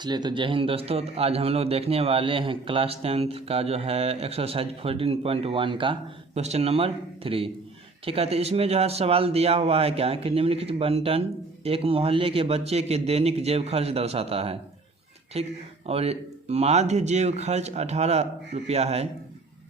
चलिए तो जय हिंद दोस्तों। तो आज हम लोग देखने वाले हैं क्लास 10th का जो है एक्सरसाइज 14.1 का क्वेश्चन नंबर 3। ठीक है, तो इसमें जो है सवाल दिया हुआ है क्या कि निम्नलिखित बंटन एक मोहल्ले के बच्चे के दैनिक जेब खर्च दर्शाता है। ठीक, और माध्य जेब खर्च 18 रुपया है,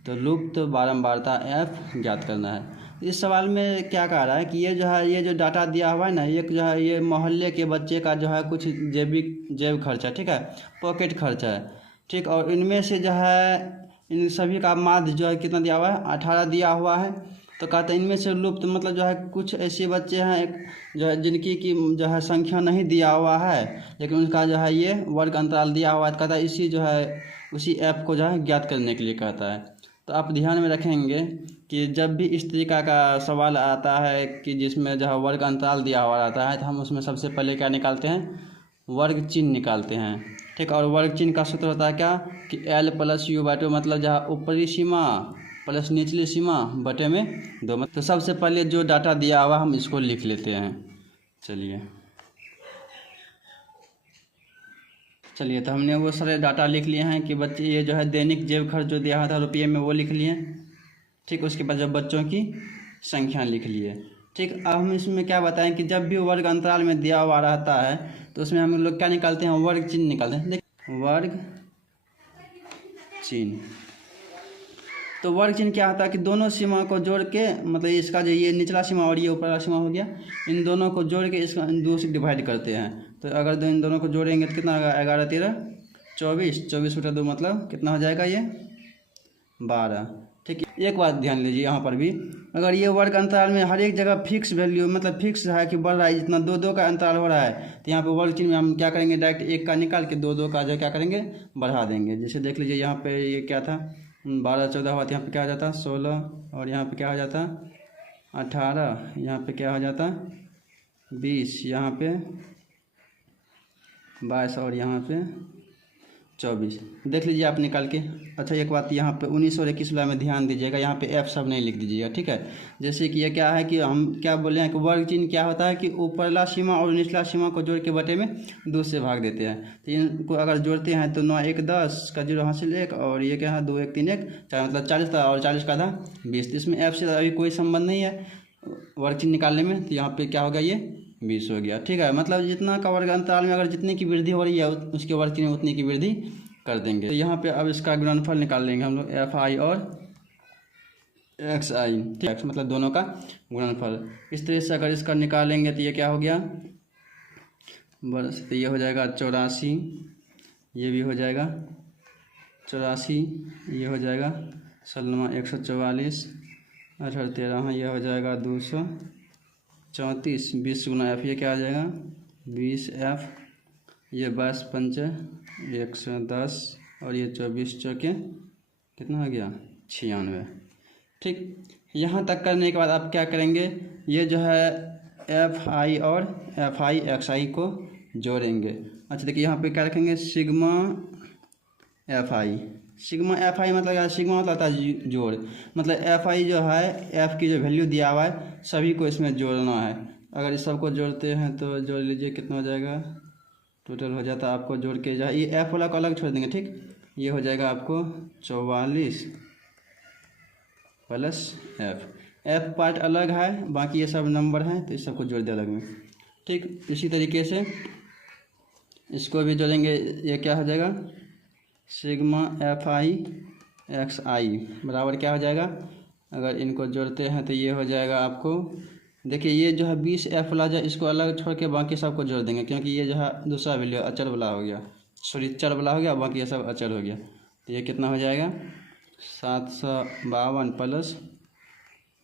तो लुप्त बारंबारता F ज्ञात करना है। इस सवाल में क्या कह रहा है कि ये जो डाटा दिया हुआ है ना, एक जो है ये मोहल्ले के बच्चे का जो है कुछ जेब खर्च है। ठीक है, पॉकेट खर्च है। ठीक, और इनमें से जो है इन सभी का माध्य जो है कितना दिया हुआ है, 18 दिया हुआ है। तो कहते हैं इनमें से लुप्त मतलब जो है कुछ ऐसे बच्चे हैं जो है जिनकी की जो है संख्या नहीं दिया हुआ है, लेकिन उनका जो है ये वर्ग अंतराल दिया हुआ है। कहता है इसी जो है उसी ऐप को जो है ज्ञात करने के लिए कहता है। तो आप ध्यान में रखेंगे कि जब भी इस तरीका का सवाल आता है कि जिसमें जो है वर्ग अंतराल दिया हुआ रहता है, तो हम उसमें सबसे पहले क्या निकालते हैं, वर्ग चिन्ह निकालते हैं। ठीक, और वर्ग चिन्ह का सूत्र होता है क्या कि L+U/2, मतलब जहाँ ऊपरी सीमा प्लस निचली सीमा बटे में 2। तो सबसे पहले जो डाटा दिया हुआ हम इसको लिख लेते हैं। चलिए तो हमने वो सारे डाटा लिख लिए हैं कि बच्चे ये जो है दैनिक जेब खर्च जो दिया हुआ था रुपये में वो लिख लिए। ठीक, उसके बाद जब बच्चों की संख्या लिख लिए। ठीक, अब हम इसमें क्या बताएं कि जब भी वर्ग अंतराल में दिया हुआ रहता है तो उसमें हम लोग क्या निकालते हैं, वर्ग चिन्ह निकालते हैं। देख, वर्ग चिन्ह, तो वर्ग चिन्ह क्या होता है कि दोनों सीमा को जोड़ के, मतलब इसका जो ये निचला सीमा और ये ऊपरला सीमा हो गया, इन दोनों को जोड़ के इसका दो से डिवाइड करते हैं। तो अगर इन दोनों को जोड़ेंगे तो कितना होगा, 11 13 24, 24 बटा 2 मतलब कितना हो जाएगा, ये 12। ठीक, एक बात ध्यान लीजिए, यहाँ पर भी अगर ये वर्ग अंतराल में हर एक जगह फिक्स वैल्यू मतलब फिक्स है कि बढ़ रहा है, जितना 2 का अंतराल हो रहा है, तो यहाँ पे वर्ग चिन्ह में हम क्या करेंगे, डायरेक्ट 1 का निकाल के 2 का जो क्या करेंगे, बढ़ा देंगे। जैसे देख लीजिए यहाँ पे ये क्या था, 12 14 हुआ, तो यहाँ पे क्या हो जाता 16, और यहाँ पे क्या हो जाता 18, यहाँ पे क्या हो जाता 20, यहाँ पे 22, और यहाँ पे 24। देख लीजिए आप निकाल के। अच्छा, एक बात यहाँ पे 19 और 21 वाला में ध्यान दीजिएगा, यहाँ पे F सब नहीं लिख दीजिएगा। ठीक है, जैसे कि ये क्या है कि हम क्या बोले हैं कि वर्ग चिन्ह क्या होता है कि ऊपरला सीमा और निचला सीमा को जोड़ के बटे में 2 से भाग देते हैं। तो इनको अगर जोड़ते हैं तो 9 1 10 का 0 हासिल 1, और ये क्या है 2 1 3 1 4, मतलब 40 था, और 40 का था 20। तो इसमें F से अभी कोई संबंध नहीं है वर्ग चिन्ह निकालने में, तो यहाँ पे क्या होगा, ये 20 हो गया। ठीक है, मतलब जितना का वर्ग अंतराल में अगर जितनी की वृद्धि हो रही है उसके वर्ग चिन्ह उतनी की वृद्धि कर देंगे। तो यहाँ पे अब इसका गुणनफल निकाल लेंगे हम लोग, FI और XI। ठीक है, मतलब दोनों का गुणनफल। इस तरह से अगर इसका निकालेंगे तो ये क्या हो गया, बस तो ये हो जाएगा 84, ये भी हो जाएगा 84, ये हो जाएगा 16 144, 18 13, ये हो जाएगा 234, 20 गुना F, ये क्या आ जाएगा 20F, ये 22 5 110, और ये 24 चौके कितना हो गया 96। ठीक, यहाँ तक करने के बाद आप क्या करेंगे, ये जो है FI और FI XI को जोड़ेंगे। अच्छा देखिए यहाँ पे क्या रखेंगे, सिग्मा FI। सिग्मा FI मतलब क्या, सिग्मा मतलब है जोड़, मतलब FI जो है F की जो वैल्यू दिया हुआ है सभी को इसमें जोड़ना है। अगर इस सबको जोड़ते हैं तो जोड़ लीजिए कितना हो जाएगा, टोटल हो जाता है आपको जोड़ के जो है ये F वाला को अलग छोड़ देंगे। ठीक, ये हो जाएगा आपको 44 प्लस F पार्ट अलग है, बाकी ये सब नंबर हैं तो इस सबको जोड़ दे अलग में। ठीक, इसी तरीके से इसको भी जोड़ेंगे, ये क्या हो जाएगा सिग्मा FI XI बराबर क्या हो जाएगा, अगर इनको जोड़ते हैं तो ये हो जाएगा आपको, देखिए ये जो है 20F वाला जो इसको अलग छोड़ के बाकी सबको जोड़ देंगे, क्योंकि ये जो है दूसरा वैल्यू अचर वाला हो गया, सॉरी चर वाला हो गया, बाकी ये सब अचर हो गया। तो ये कितना हो जाएगा 752 प्लस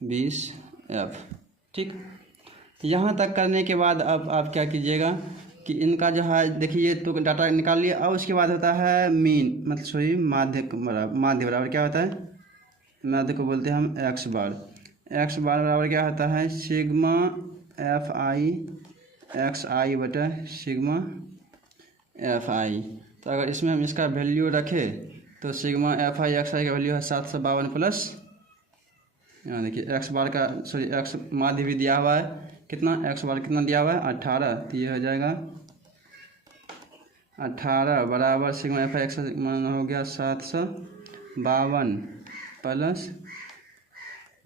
20F। ठीक, यहाँ तक करने के बाद अब आप क्या कीजिएगा कि इनका जो है देखिए तो डाटा निकाल लिया। अब उसके बाद होता है मीन, मतलब सॉरी माध्य बराबर क्या होता है, माध्य को बोलते हैं हम X बार। X बार बराबर क्या होता है, सिग्मा FI XI बटा सिग्मा FI। तो अगर इसमें हम इसका वैल्यू रखें तो सिग्मा FI XI का वैल्यू है 752 प्लस, यहाँ देखिए X बार का सॉरी X माध्य भी दिया हुआ है, कितना X बार कितना दिया हुआ है 18, तो ये हो जाएगा 18 बराबर सिग्मा एफ एक्स मान हो गया 752 प्लस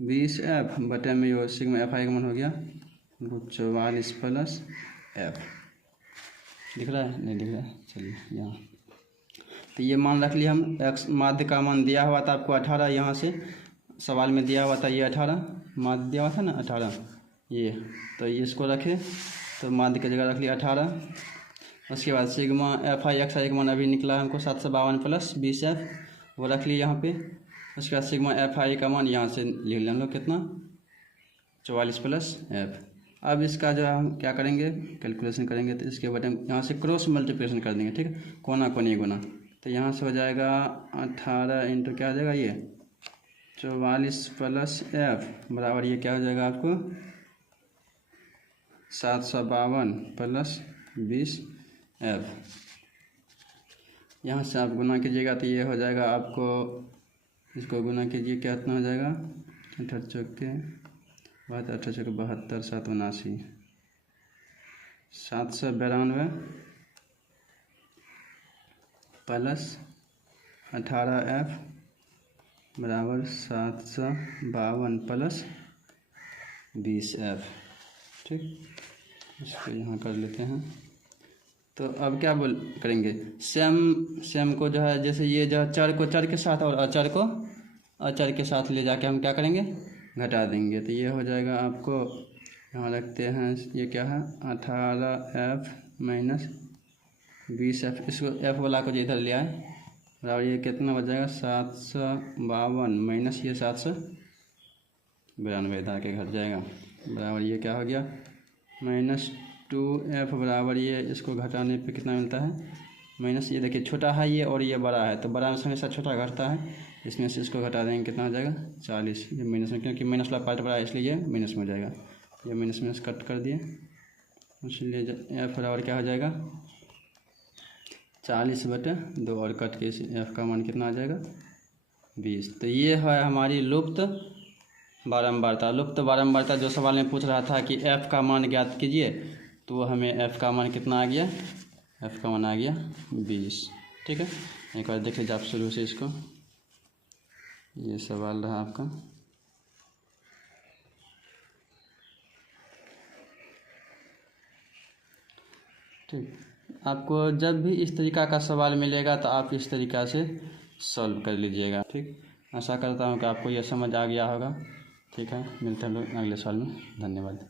20F बटे में यो सिग्मा एफ आई का मान हो गया 44 प्लस F। दिख रहा है? नहीं दिख रहा है, चलिए यहाँ। तो ये मान रख लिया हम। एक्स माध्य का मान दिया हुआ था आपको 18, यहाँ से सवाल में दिया हुआ था ये 18 माध्य दिया हुआ था ना 18 ये, तो ये इसको रखे तो माध्य की जगह रख लिया 18। उसके बाद सिग्मा एफ आई एक्स आई का मान अभी निकला हमको 752 प्लस 20F, वो रख लिया यहाँ पे। उसके बाद सिग्मा एफ आई का मान यहाँ से लिख लिया हम लोग कितना 44 प्लस F। अब इसका जो है हम क्या करेंगे कैलकुलेशन करेंगे, तो इसके बाद हम यहाँ से क्रॉस मल्टीप्लिकेशन कर देंगे, ठीक है, कोना कोनी गुना। तो यहाँ से हो जाएगा 18 इंटू क्या हो जाएगा ये 44 प्लस F बराबर ये क्या हो जाएगा आपको 752 प्लस 20F। यहाँ से आप गुना कीजिएगा तो ये हो जाएगा आपको, इसको गुना कीजिए कितना हो जाएगा 18 चौके 72 72 7 792 प्लस 18F बराबर 752 प्लस 20F। ठीक, इसको यहाँ कर लेते हैं। तो अब क्या करेंगे सेम को जो है, जैसे ये जो चर को चर के साथ और अचर को अचर के साथ ले जाके हम क्या करेंगे घटा देंगे। तो ये हो जाएगा आपको, यहाँ रखते हैं ये क्या है 18F माइनस 20F, इसको F वाला को जो इधर ले आए बराबर ये कितना बच जाएगा 752 माइनस ये 792 इधर के घट जाएगा बराबर ये क्या हो गया -2F बराबर ये, इसको घटाने पे कितना मिलता है माइनस, ये देखिए छोटा है ये और ये बड़ा है, तो बड़ा में हमेशा छोटा घटता है, इसमें से इसको घटा देंगे कितना हो जाएगा 40। ये माइनस में, क्योंकि माइनस वाला पार्ट बड़ा है इसलिए ये माइनस में हो जाएगा, ये माइनस कट कर दिए, इसलिए F बराबर क्या हो जाएगा 40/2 और कट के इस F का मान कितना आ जाएगा 20। तो ये है हमारी लुप्त बारंबारता। लुप्त बारंबारता जो सवाल में पूछ रहा था कि F का मान ज्ञात कीजिए, तो वो हमें F का मान कितना आ गया, F का मान आ गया 20। ठीक है, एक बार देख लीजिए आप शुरू से इसको, ये सवाल रहा आपका। ठीक, आपको जब भी इस तरीका का सवाल मिलेगा तो आप इस तरीका से सॉल्व कर लीजिएगा। ठीक, आशा करता हूँ कि आपको यह समझ आ गया होगा। ठीक है, मिलते हैं लोग अगले सवाल में। धन्यवाद।